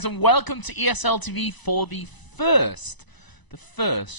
guys, and welcome to ESL TV for the first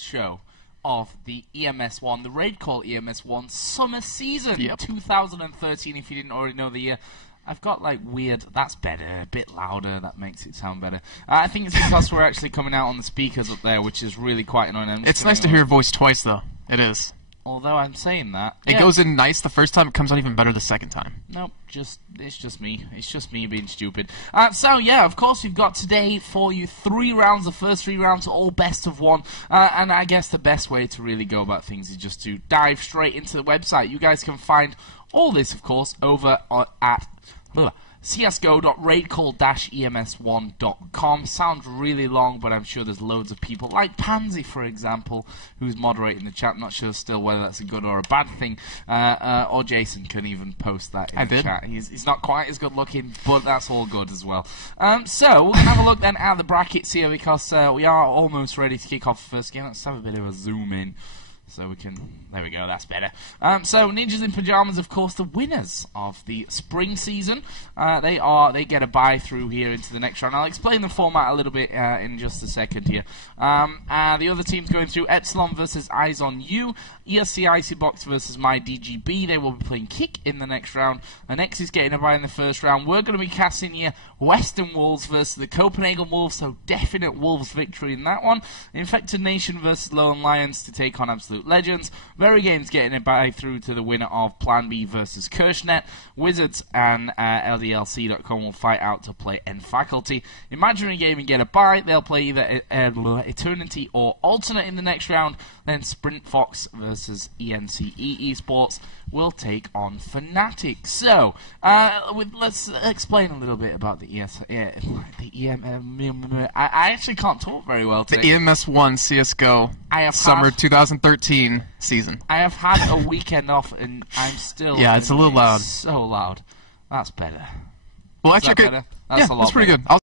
show of the EMS 1, the RaidCall EMS 1 summer season 2013. If you didn't already know the year, I've got like weird. That's better, a bit louder. That makes it sound better. I think it's because we're actually coming out on the speakers up there, which is really quite annoying. It's nice to hear your voice twice, though. It is. Although I'm saying that, it goes in nice the first time, it comes out even better the second time. Nope, it's just me. It's just me being stupid. So yeah, of course we've got today for you 3 rounds. The first 3 rounds are all best of 1, and I guess the best way to really go about things is just to dive straight into the website. You guys can find all this, of course, over at csgo.raidcall-ems1.com. Sounds really long, but I'm sure there's loads of people, like Pansy, for example, who's moderating the chat. I'm not sure still whether that's a good or a bad thing. Or Jason can even post that in the chat. He's not quite as good looking, but that's all good as well. So we're going to have a look then at the brackets here, because we are almost ready to kick off the first game. Let's have a bit of a zoom in. So we can, there we go, that's better. So Ninjas in Pyjamas, of course, the winners of the spring season. They get a bye through here into the next round. I'll explain the format a little bit in just a second here. The other teams going through: Epsilon versus Eyes on You, ESC Icy Box versus MyDGB. They will be playing Kick in the next round. The next is getting a bye in the first round. We're going to be casting here Western Wolves versus the Copenhagen Wolves, so definite Wolves victory in that one. Infected Nation versus Lone Lions to take on Absolute Legends. Very Games getting a bye through to the winner of Plan B versus Kirschnet. Wizards and LDLC.com will fight out to play End Faculty. Imaginary Gaming get a bye. They'll play either Eternity or Alternate in the next round. Then Sprint Fox versus ENCE Esports will take on Fnatic. So, let's explain a little bit about the I actually can't talk very well today. The EMS1 CSGO Summer 2013 season. I have had a weekend off, and I'm still... Yeah, it's a little loud. So loud. That's better. Well, actually, that's pretty good. I was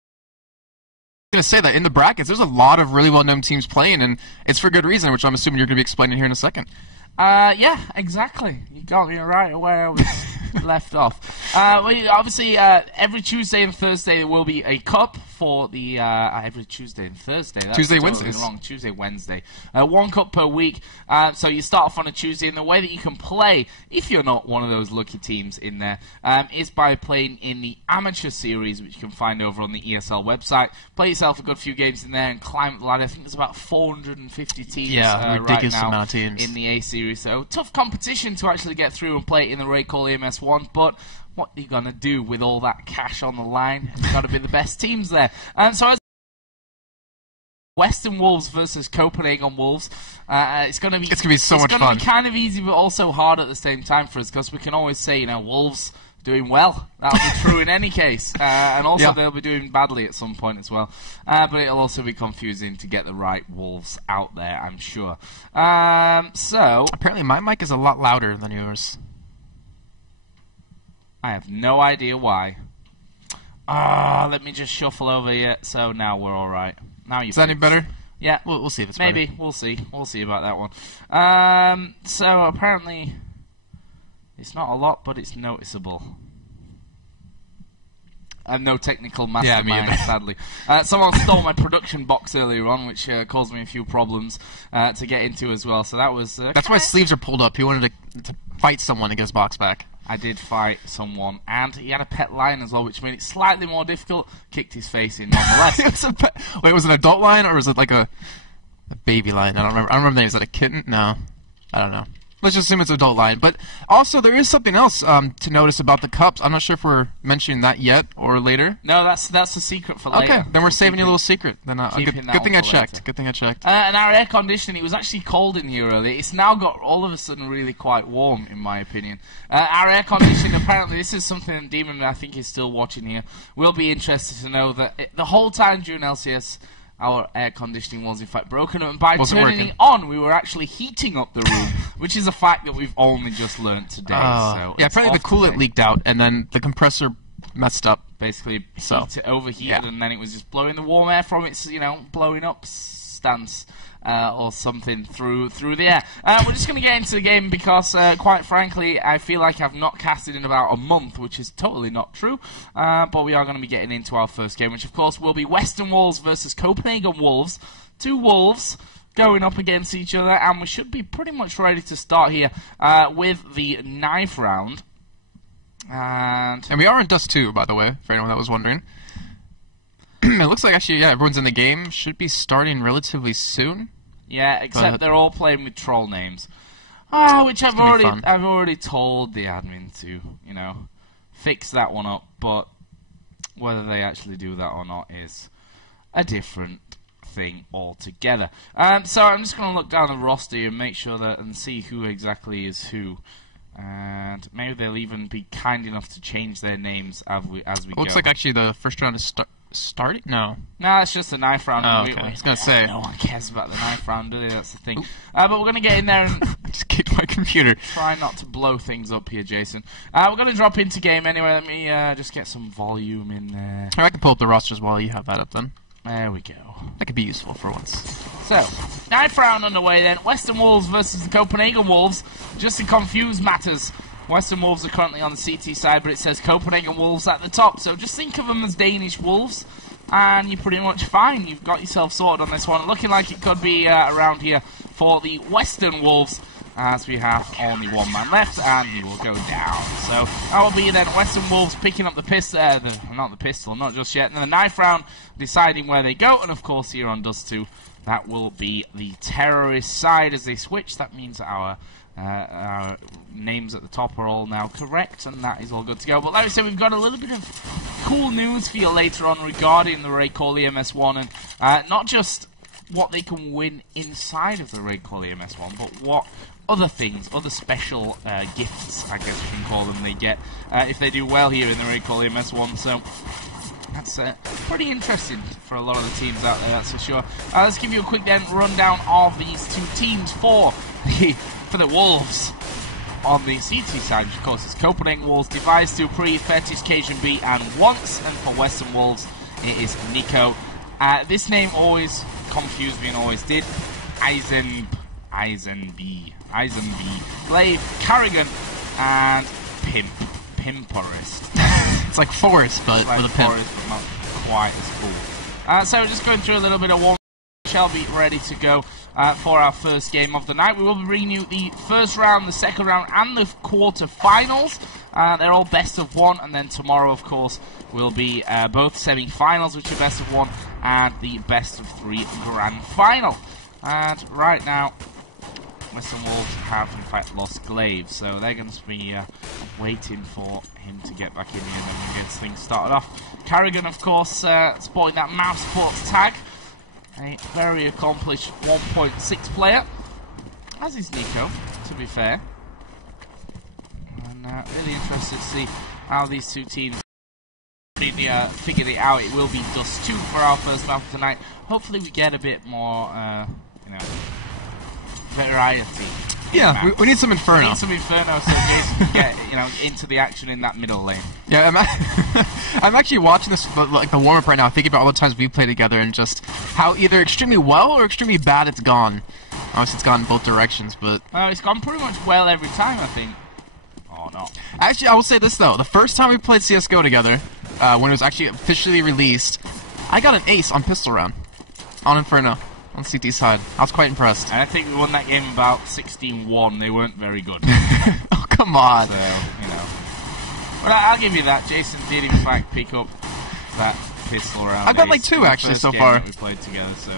going to say that in the brackets, there's a lot of really well-known teams playing, and it's for good reason, which I'm assuming you're going to be explaining here in a second. Yeah, exactly. You got me right where I was left off. Obviously, every Tuesday and Thursday there will be a cup for the every Tuesday and Thursday. That's Tuesday, totally Wednesdays. Wrong. Tuesday, Wednesday. 1 cup per week. So you start off on a Tuesday, and the way that you can play, if you're not one of those lucky teams in there, is by playing in the amateur series, which you can find over on the ESL website. Play yourself a good few games in there and climb the ladder. I think there's about 450 teams right now amount of teams in the A series. So tough competition to actually get through and play in the RaidCall EMS 1, but what are you going to do with all that cash on the line? You've got to be the best teams there. So as Western Wolves versus Copenhagen Wolves, it's going to be so much fun. It's going to be kind of easy, but also hard at the same time for us, because we can always say, you know, Wolves doing well. That'll be true in any case. And also they'll be doing badly at some point as well. But it'll also be confusing to get the right Wolves out there, I'm sure. So apparently my mic is a lot louder than yours. I have no idea why. Let me just shuffle over here. So now we're all right. Now is that any better? Yeah, we'll see if it's maybe better. We'll see about that one. So apparently it's not a lot, but it's noticeable. I'm no technical mastermind, sadly. Someone stole my production box earlier on, which caused me a few problems to get into as well. So that was. That's why his sleeves are pulled up. He wanted to fight someone to get his box back. I did fight someone, and he had a pet lion as well, which made it slightly more difficult. Kicked his face in nonetheless. Wait, was it an adult lion, or was it like a baby lion? I don't remember the name. Is that a kitten? No, I don't know. Let's just assume it's an adult lion. But also, there is something else to notice about the cups. I'm not sure if we're mentioning that yet or later. No, that's a secret for later. Okay, then we're saving you a little secret. Then good thing I checked. Good thing I checked. And our air conditioning, it was actually cold in here earlier. It's now got all of a sudden really quite warm, in my opinion. Our air conditioning, apparently, this is something Demon, I think, is still watching here, will be interested to know that the whole time during LCS, our air conditioning was in fact broken, and by turning it on, we were actually heating up the room, which is a fact that we've only just learnt today. So yeah, apparently the coolant leaked out, and then the compressor messed up. Basically, overheated, and then it was just blowing the warm air from its, blowing up dance or something through the air. We're just going to get into the game because, quite frankly, I feel like I've not casted in about a month, which is totally not true. But we are going to be getting into our first game, which of course will be Western Wolves versus Copenhagen Wolves. Two Wolves going up against each other, and we should be pretty much ready to start here with the knife round. And we are in Dust 2, by the way, for anyone that was wondering. It looks like, actually, yeah, everyone's in the game. Should be starting relatively soon. Yeah, except they're all playing with troll names. Which I've already told the admin to, you know, fix that one up, but whether they actually do that or not is a different thing altogether. So I'm just going to look down the roster and make sure that and see who exactly is who. And maybe they'll even be kind enough to change their names as we go. Looks like actually the first round is starting? No. No, it's just a knife round. Oh, okay. I was going to say. No one cares about the knife round, do they? That's the thing. But we're going to get in there and just kick my computer. Try not to blow things up here, Jason. We're going to drop into game anyway. Let me just get some volume in there. I can pull up the rosters while you have that up then. There we go. That could be useful for once. So, knife round underway then. Western Wolves versus the Copenhagen Wolves. Just to confuse matters, Western Wolves are currently on the CT side, but it says Copenhagen Wolves at the top. So just think of them as Danish Wolves, and you're pretty much fine. You've got yourself sorted on this one. Looking like it could be around here for the Western Wolves, as we have only one man left, and he will go down. So that will be then Western Wolves picking up the pistol, not the pistol, not just yet, and then the knife round, deciding where they go, and of course here on Dust 2, that will be the terrorist side as they switch. That means that our names at the top are all now correct, and that is all good to go. But like I said, we've got a little bit of cool news for you later on regarding the RaidCall EMS1, and not just what they can win inside of the RaidCall EMS1, but what other things, other special gifts, I guess you can call them, they get if they do well here in the RaidCall EMS1. So that's pretty interesting for a lot of the teams out there, that's for sure. Let's give you a quick then rundown of these two teams for the Wolves. On the CT side, of course, it's Copenhagen Wolves, Device, Dupree, Fetish, Cajun B, and Once. And for Western Wolves, it is Nico. This name always confused me and always did. Eisenby, Glaive, Carrigan, and Pimperist. It's like Forest, but like with a pimp. Forest, but not quite as cool. So we're just going through a little bit of one. Shall be ready to go for our first game of the night. We will be bringing you the first round, the second round, and the quarter-finals. They're all best of one, and then tomorrow, of course, will be both semi-finals, which are best of one, and the best of three grand final. And right now, Western Wolves have, in fact, lost Glaive, so they're going to be waiting for him to get back in here and then get things started off. Carrigan, of course, sporting that mouse supports tag. A very accomplished 1.6 player, as is Nico, to be fair. And really interested to see how these two teams figure it out. It will be Dust 2 for our first map of the night. Hopefully we get a bit more, variety. Yeah, we need some Inferno. We need some Inferno so Jason can get, into the action in that middle lane. Yeah, I'm actually watching this, like the warm-up right now, thinking about all the times we play together and just how either extremely well or extremely bad it's gone. Obviously, it's gone in both directions, but... it's gone pretty much well every time, I think. Oh, no. Actually, I will say this, though. The first time we played CSGO together, when it was actually officially released, I got an ace on pistol round. On Inferno. On CT side. I was quite impressed. And I think we won that game about 16-1. They weren't very good. Oh, come on. So, But I'll give you that. Jason did, in fact, pick up that pistol round. I've got like two, actually, so far. That we played together, so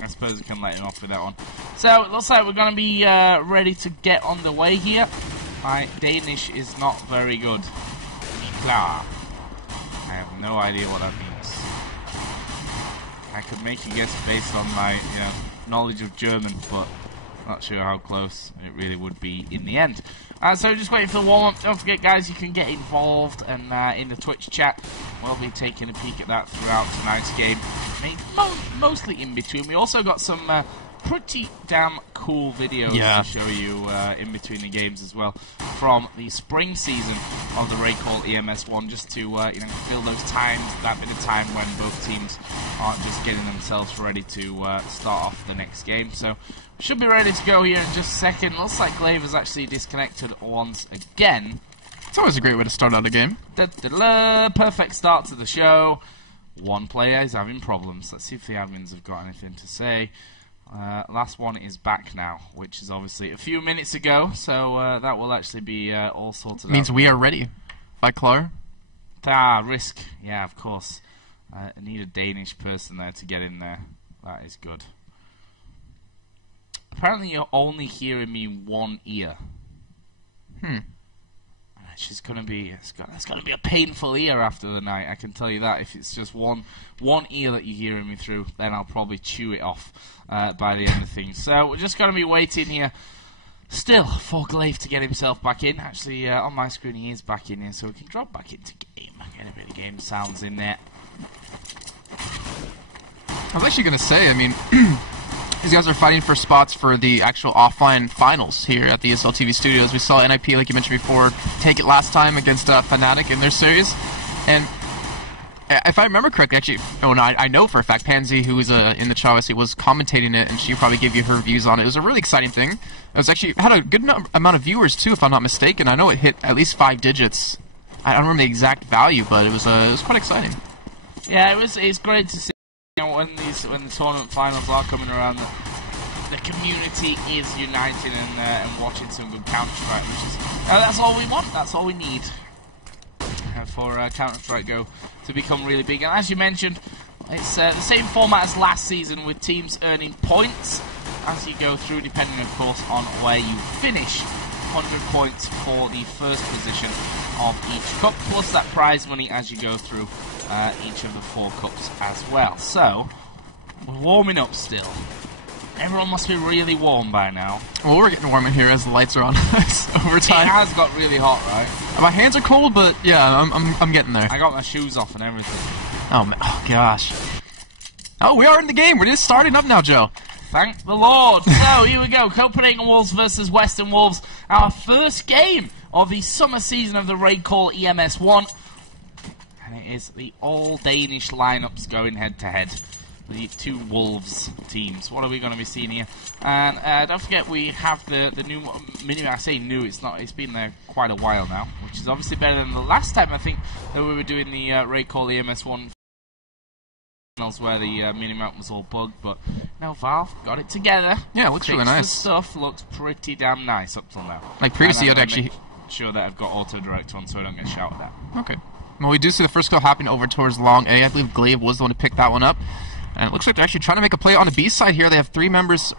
I suppose we can let him off with that one. So, it looks like we're going to be ready to get on the way here. My Danish is not very good. Klar. I have no idea what that means. I could make a guess based on my knowledge of German, but not sure how close it really would be in the end. So just waiting for the warm-up. Don't forget, guys, you can get involved and in the Twitch chat. We'll be taking a peek at that throughout tonight's game. Mostly in between. We also got some pretty damn cool videos to show you in between the games as well from the spring season of the RaidCall EMS 1, just to fill those times, that bit of time when both teams aren't just getting themselves ready to start off the next game. So should be ready to go here in just a second. Looks like Glaive has actually disconnected once again. It's always a great way to start out a game. Perfect start to the show. One player is having problems. Let's see if the admins have got anything to say. Last one is back now, which is obviously a few minutes ago, so that will actually be all sorted out. Means we are ready. By Clar. Risk. Yeah, of course. I need a Danish person there to get in there. That is good. Apparently you're only hearing me one ear. It's gonna be a painful ear after the night, I can tell you that. If it's just one ear that you're hearing me through, then I'll probably chew it off by the end of things. So we're just gonna be waiting here still for Glaive to get himself back in. Actually, on my screen he is back in here, so we can drop back into game. Get a bit of game sounds in there. I was actually gonna say, I mean, these guys are fighting for spots for the actual offline finals here at the ESL TV studios. We saw NIP, like you mentioned before, take it last time against Fnatic in their series. And if I remember correctly, actually, I know for a fact, Pansy, who was in the chat, was commentating it, and she probably gave you her views on it. It was a really exciting thing. It was actually had a good amount of viewers, too, if I'm not mistaken. I know it hit at least 5 digits. I don't remember the exact value, but it was quite exciting. Yeah, it's great to see. When the tournament finals are coming around, the community is uniting and watching some good Counter-Strike, which is that's all we want. That's all we need for Counter-Strike Go to become really big. And as you mentioned, it's the same format as last season, with teams earning points as you go through, depending, of course, on where you finish. 100 points for the first position of each cup, plus that prize money as you go through each of the 4 cups as well. So, we're warming up still. Everyone must be really warm by now. Well, we're getting warm in here as the lights are on over time. It has got really hot, right? My hands are cold, but yeah, I'm getting there. I got my shoes off and everything. Oh, man. Oh, gosh. Oh, we are in the game. We're just starting up now, Joe. Thank the Lord. So, here we go. Copenhagen Wolves versus Western Wolves. Our first game of the summer season of the RaidCall EMS 1. And it is the all-Danish lineups going head-to-head. The 2 Wolves teams. What are we going to be seeing here? And don't forget, we have the new menu. I say new, it's not. It's been there quite a while now, which is obviously better than the last time, I think, that we were doing the RaidCall EMS 1 where the minimap was all bugged, but now Valve got it together. Yeah, it looks really nice. The stuff looks pretty damn nice up till now. Like previously, I'd actually make sure that I've got auto direct on, so I don't get shouted at. Okay. Well, we do see the first kill happening over towards long A. I believe Glaive was the one to pick that one up, and it looks like they're actually trying to make a play on the B side here. They have 4 members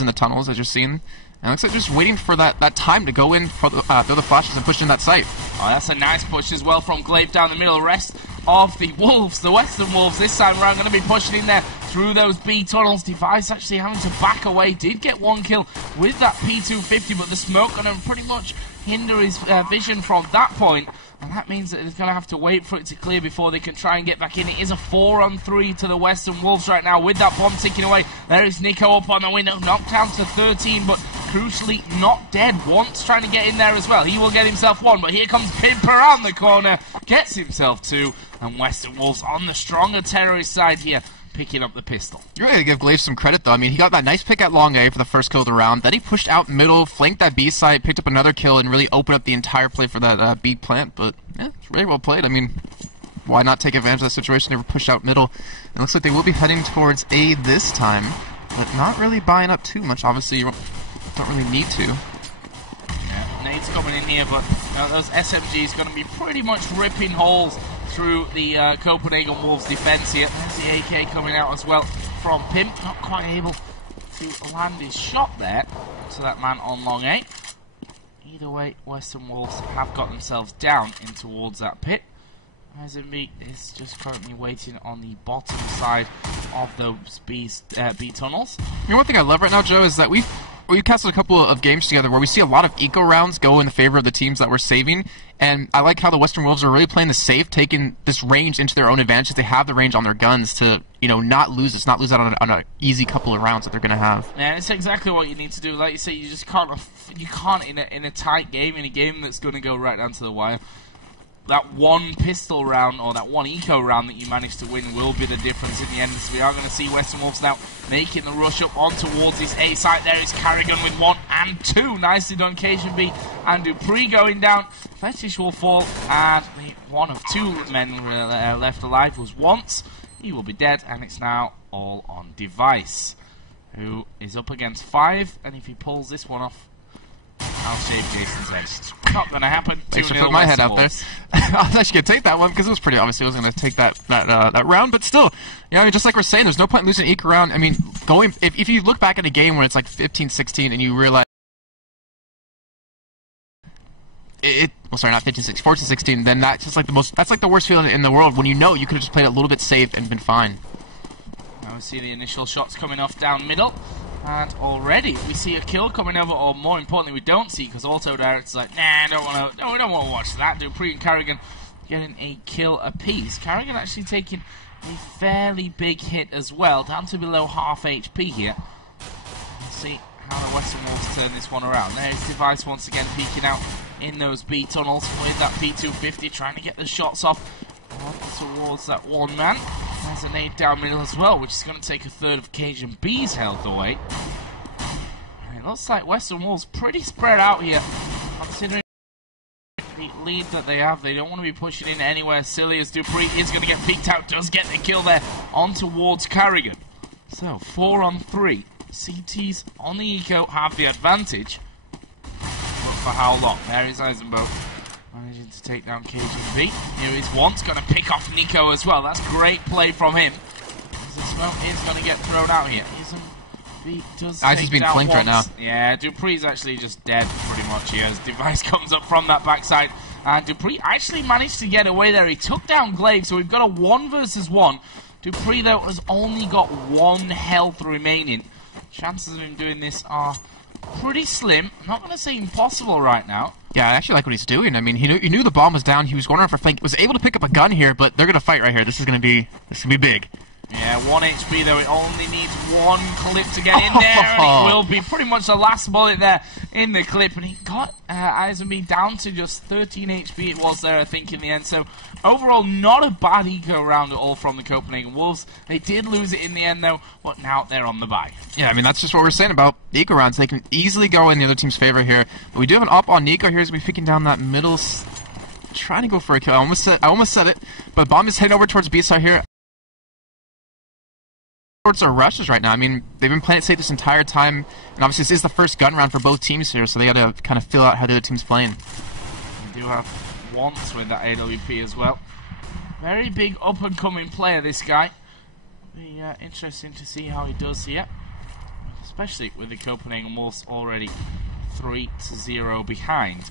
in the tunnels, as you're seeing. And it looks like they're just waiting for that time to go in, throw the flashes, and push in that site. Oh, that's a nice push as well from Glaive down the middle. Rest of the Wolves, the Western Wolves, this time around, going to be pushing in there through those B tunnels. Device actually having to back away. Did get 1 kill with that P250, but the smoke going to pretty much hinder his vision from that point. And that means that they're going to have to wait for it to clear before they can try and get back in. It is a 4-on-3 to the Western Wolves right now with that bomb ticking away. There is Nico up on the window, knocked down to 13, but crucially not dead. Once trying to get in there as well. He will get himself 1, but here comes Pimp around the corner, gets himself 2, and Western Wolves on the stronger terrorist side here, picking up the pistol. You're going to give Glaive some credit, though. I mean, he got that nice pick at long A for the first kill of the round. Then he pushed out middle, flanked that B side, picked up another kill, and really opened up the entire play for that B plant. But, yeah, it's really well played. I mean, why not take advantage of that situation? They were pushed out middle. It looks like they will be heading towards A this time, but not really buying up too much. Obviously, you don't really need to. Yeah, nades coming in here, but those SMGs going to be pretty much ripping holes through the Copenhagen Wolves defense here. There's the AK coming out as well from Pimp. Not quite able to land his shot there to that man on long A. Either way, Western Wolves have got themselves down in towards that pit. Azimbeat is just currently waiting on the bottom side of those B tunnels. You know, one thing I love right now, Joe, is that we casted a couple of games together where we see a lot of eco rounds go in the favor of the teams that we're saving, and I like how the Western Wolves are really playing the safe, taking this range into their own advantage. They have the range on their guns to, you know, not lose out on an easy couple of rounds that they're going to have. Yeah, it's exactly what you need to do. Like you say, you just can't in a tight game, in a game that's going to go right down to the wire. That one pistol round or that one eco round that you managed to win will be the difference in the end. So we are going to see Western Wolves now making the rush up on towards this A site. There is Carrigan with 1 and 2. Nicely done, Cajun B and Dupree going down. Fetish will fall, and the one of 2 men left alive was once. He will be dead, and it's now all on Device, who is up against 5, and if he pulls this one off, I'll shave Jason's head. Not going to happen. Thanks for putting my head out there. I was actually going to take that one because it was pretty obvious I was going to take that round, but still, you know, I mean, just like we're saying, there's no point in losing an eco round. I mean, if you look back at a game when it's like 15-16 and you realize well, sorry, not 15-16, 14-16, then that's just like that's like the worst feeling in the world when you know you could have just played a little bit safe and been fine. Now we see the initial shots coming off down middle. And already we see a kill coming over, or more importantly, we don't see, because Auto Direct's like, nah, we don't want to watch that. Dupree and Carrigan getting a kill apiece. Carrigan actually taking a fairly big hit as well, down to below half HP here. Let's see how the Western Wolves turn this one around. There's Device once again peeking out in those B tunnels with that P250, trying to get the shots off towards that one man. There's a nade down middle as well, which is going to take a third of Cajun B's health away. And it looks like Western Wolves pretty spread out here, considering the lead that they have. They don't want to be pushing in anywhere silly, as Dupree is going to get peeked out, does get the kill there on towards Carrigan. So 4 on 3. CTs on the eco have the advantage. But for how long? There is Eisenberg managing to take down KGB. Here is Once going to pick off Nico as well. That's great play from him. As the smoke is going to get thrown out here. He's been flanked right now. Yeah, Dupree's actually just dead pretty much here as Device comes up from that backside. And Dupree actually managed to get away there. He took down Glaive, so we've got a 1 versus 1. Dupree, though, has only got 1 health remaining. Chances of him doing this are pretty slim. I'm not going to say impossible right now. Yeah, I actually like what he's doing. I mean, he knew the bomb was down. He was going around for flank. Was able to pick up a gun here, but they're going to fight right here. This is going to be big. Yeah, 1 HP though. It only needs 1 clip to get in there, and it will be pretty much the last bullet there in the clip. And he got Eisenby down to just 13 HP. It was there, I think, in the end. So overall, not a bad eco round at all from the Copenhagen Wolves. They did lose it in the end though, but now they're on the bye. Yeah, I mean, that's just what we're saying about the eco rounds. They can easily go in the other team's favor here. But we do have an op on Nico here as we picking down that middle. Trying to go for a kill. I almost said it, but bomb is heading over towards B side here. Towards our rushes right now. I mean, they've been playing it safe this entire time, and obviously this is the first gun round for both teams here, so they got to kind of feel out how the other team's playing. We do have Once with that AWP as well. Very big up-and-coming player, this guy. Be interesting to see how he does here, especially with the Copenhagen Wolves already 3-0 behind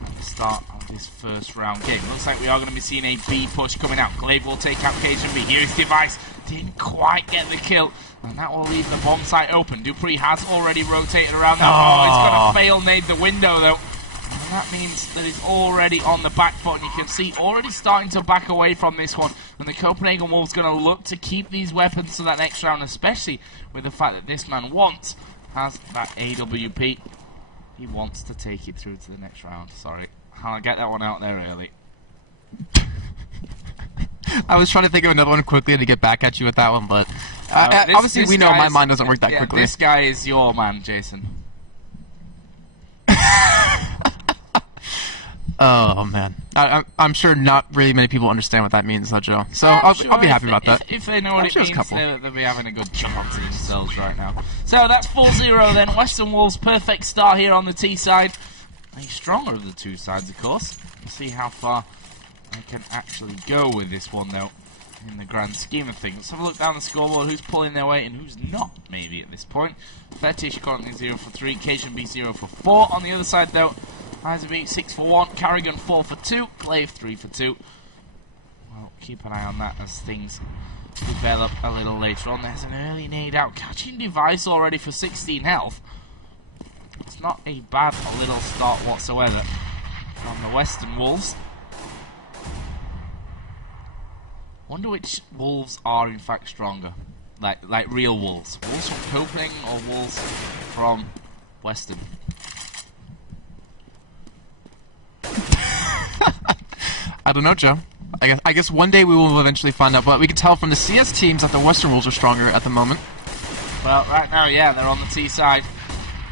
at the start of this first round game. Looks like we are going to be seeing a B push coming out. Glaive will take out Cajun B. Here is Device. Didn't quite get the kill, and that will leave the bomb site open. Dupree has already rotated around that. Oh, he's going to fail nade the window though. And that means that he's already on the back foot, and you can see already starting to back away from this one. And the Copenhagen Wolves going to look to keep these weapons to that next round, especially with the fact that this man Once has that AWP. He wants to take it through to the next round. Sorry, I'll get that one out there early. I was trying to think of another one quickly to get back at you with that one, but obviously we know my mind doesn't work that quickly. This guy is your man, Jason. Oh man, I'm sure not really many people understand what that means, though, Joe. So I'll be happy about that. If they know what it means, they'll be having a good chuckle to themselves right now. So that's 4-0 then. Western Wolves perfect start here on the T side. A stronger of the two sides, of course. We'll see how far they can actually go with this one, though, in the grand scheme of things. Let's have a look down the scoreboard. Who's pulling their weight and who's not, maybe, at this point. Fetish currently 0 for 3. Cajun B 0 for 4. On the other side, though, Eisenby 6 for 1. Carrigan 4 for 2. Glaive 3 for 2. Well, keep an eye on that as things develop a little later on. There's an early nade out. Catching Device already for 16 health. It's not a bad little start whatsoever from the Western Wolves. Wonder which wolves are in fact stronger. Like real wolves. Wolves from Copenhagen or wolves from Western? I don't know, Joe. I guess one day we will eventually find out, but we can tell from the CS teams that the Western Wolves are stronger at the moment. Well, right now, yeah, they're on the T side.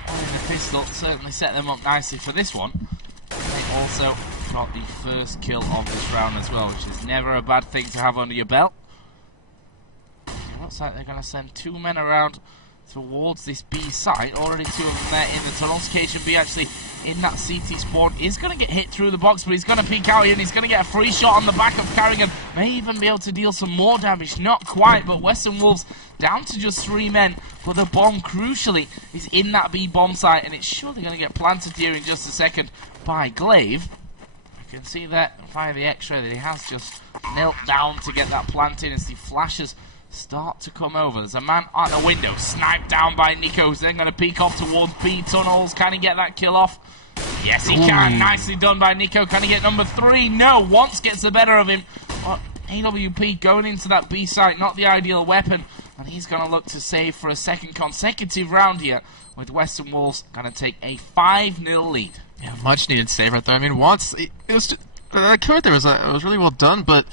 Holding the pistol certainly set them up nicely for this one. They also got the first kill of this round as well, which is never a bad thing to have under your belt. It looks like they're going to send 2 men around towards this B site. Already 2 of them there in the tunnels. KSB actually in that CT spawn is going to get hit through the box, but he's going to peek out here and he's going to get a free shot on the back of Carrigan. May even be able to deal some more damage. Not quite, but Western Wolves down to just 3 men. But the bomb, crucially, is in that B bomb site, and it's surely going to get planted here in just a second by Glaive. You can see that via the X-ray that he has just knelt down to get that planted as the flashes start to come over. There's a man at the window, sniped down by Nico, who's then going to peek off towards B tunnels. Can he get that kill off? Yes, he can. Nicely done by Nico. Can he get number 3? No. Once gets the better of him. But AWP going into that B site, not the ideal weapon. And he's going to look to save for a second consecutive round here, with Western Wolves going to take a 5-0 lead. Yeah, much needed save right there. I mean, once it was just, that kill right there was really well done, but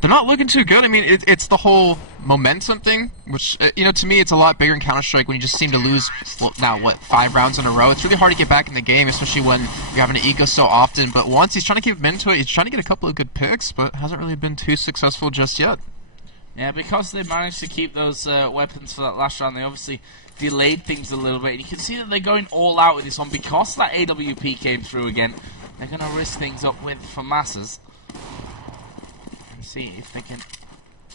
they're not looking too good. I mean, it's the whole momentum thing, which, you know, to me, it's a lot bigger in Counter-Strike when you just seem to lose, well, now, what, 5 rounds in a row. It's really hard to get back in the game, especially when you're having an ego so often. But once he's trying to keep him into it, he's trying to get a couple of good picks, but hasn't really been too successful just yet. Yeah, because they managed to keep those weapons for that last round, they obviously delayed things a little bit. And you can see that they're going all out with this one because that AWP came through again. They're going to risk things up with FAMASas. See if they can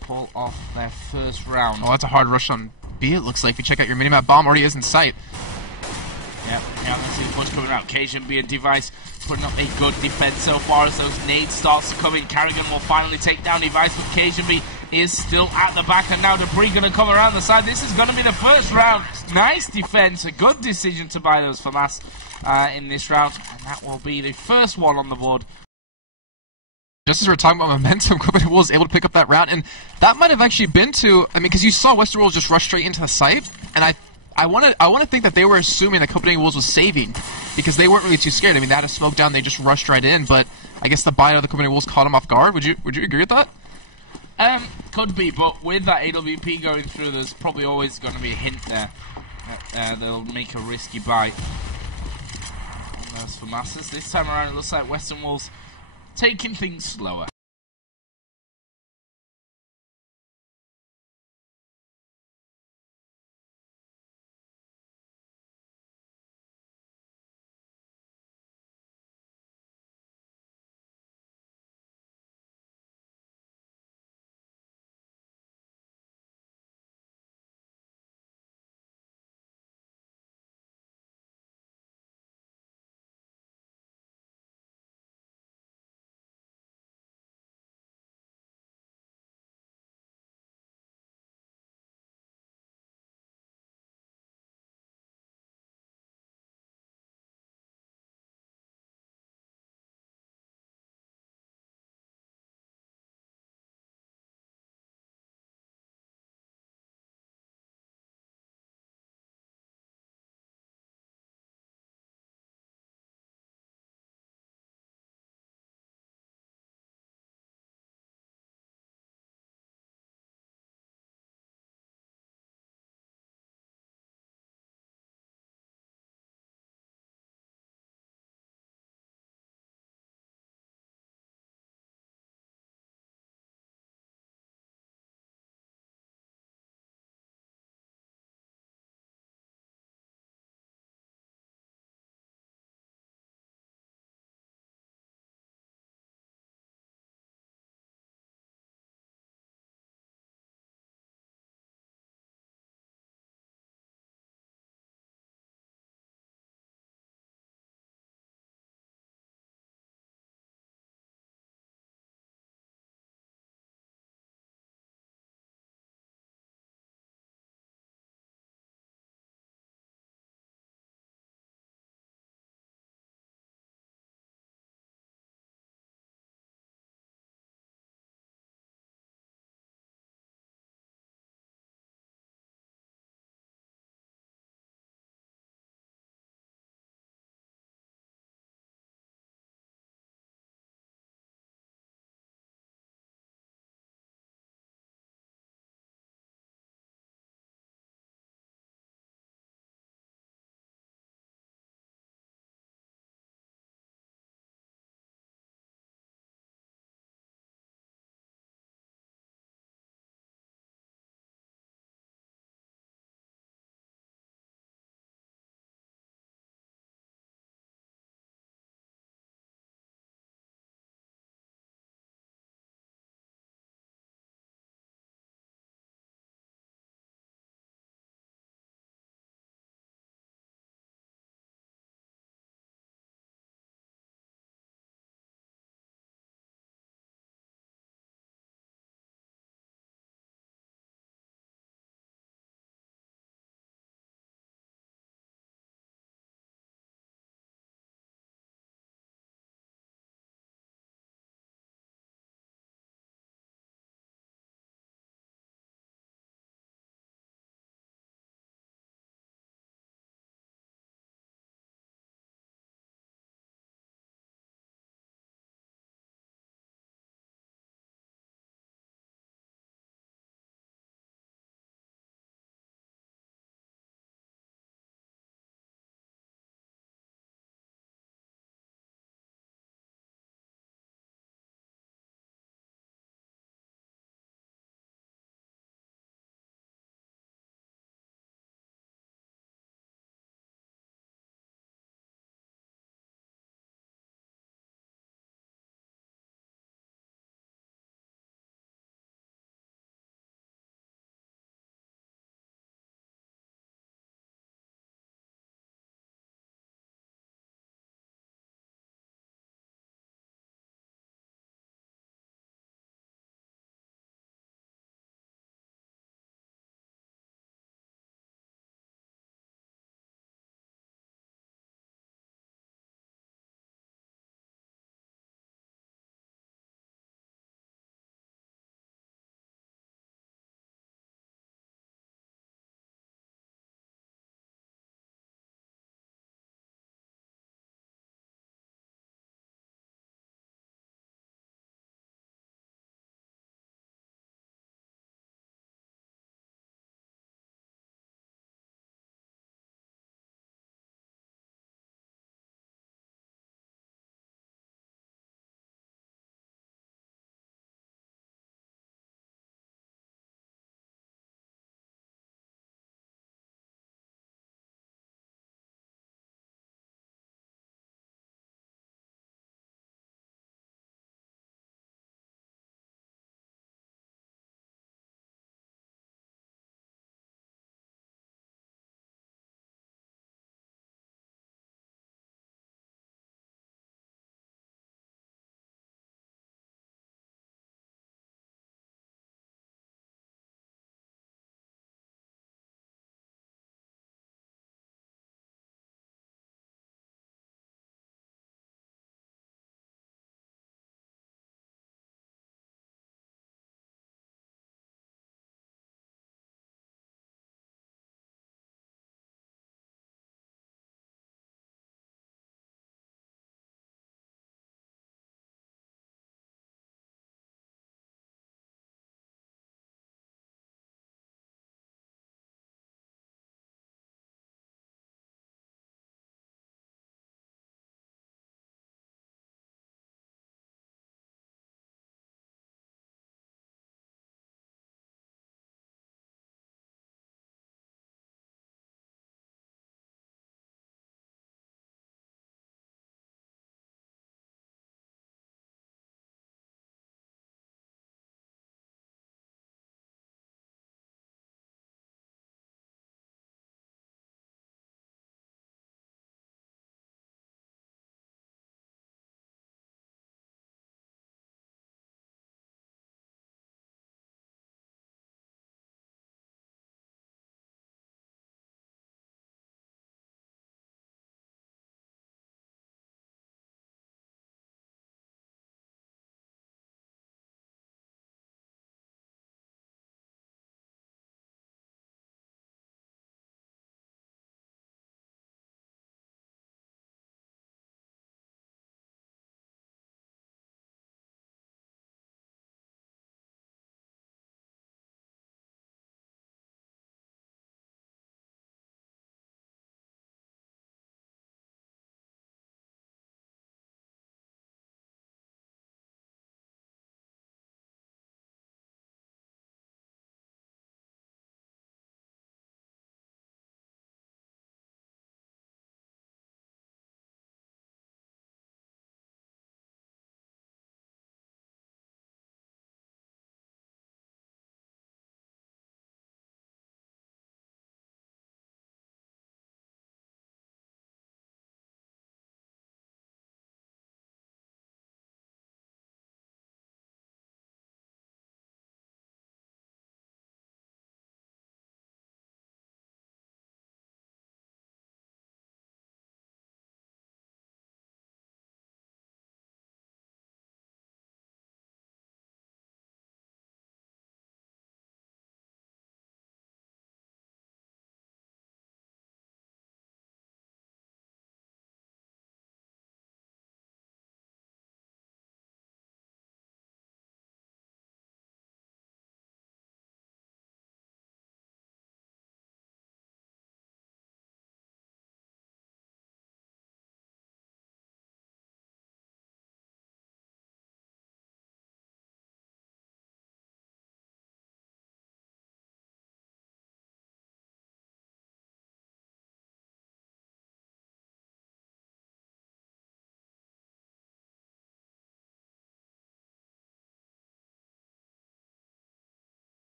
pull off their first round. Oh, that's a hard rush on B, it looks like. If you check out your minimap, bomb already is in sight. Yep, yeah, let's see the push coming out. KSB and Device putting up a good defense so far as those nades starts to come in. Carrigan will finally take down Device, but KSB is still at the back, and now Debris going to come around the side. This is going to be the first round. Nice defense, a good decision to buy those FAMAS in this round, and that will be the first one on the board. Just as we were talking about momentum, Copenhagen was able to pick up that round, and that might have actually been to, I mean, because you saw Western Wolves just rush straight into the site, and I want to think that they were assuming that Copenhagen Wolves was saving, because they weren't really too scared. I mean, they had a smoke down, they just rushed right in, but I guess the buy of the Copenhagen Wolves caught them off guard. Would you agree with that? Could be, but with that AWP going through, there's probably always going to be a hint there that they'll make a risky buy on those FAMASas. This time around, it looks like Western Wolves taking things slower.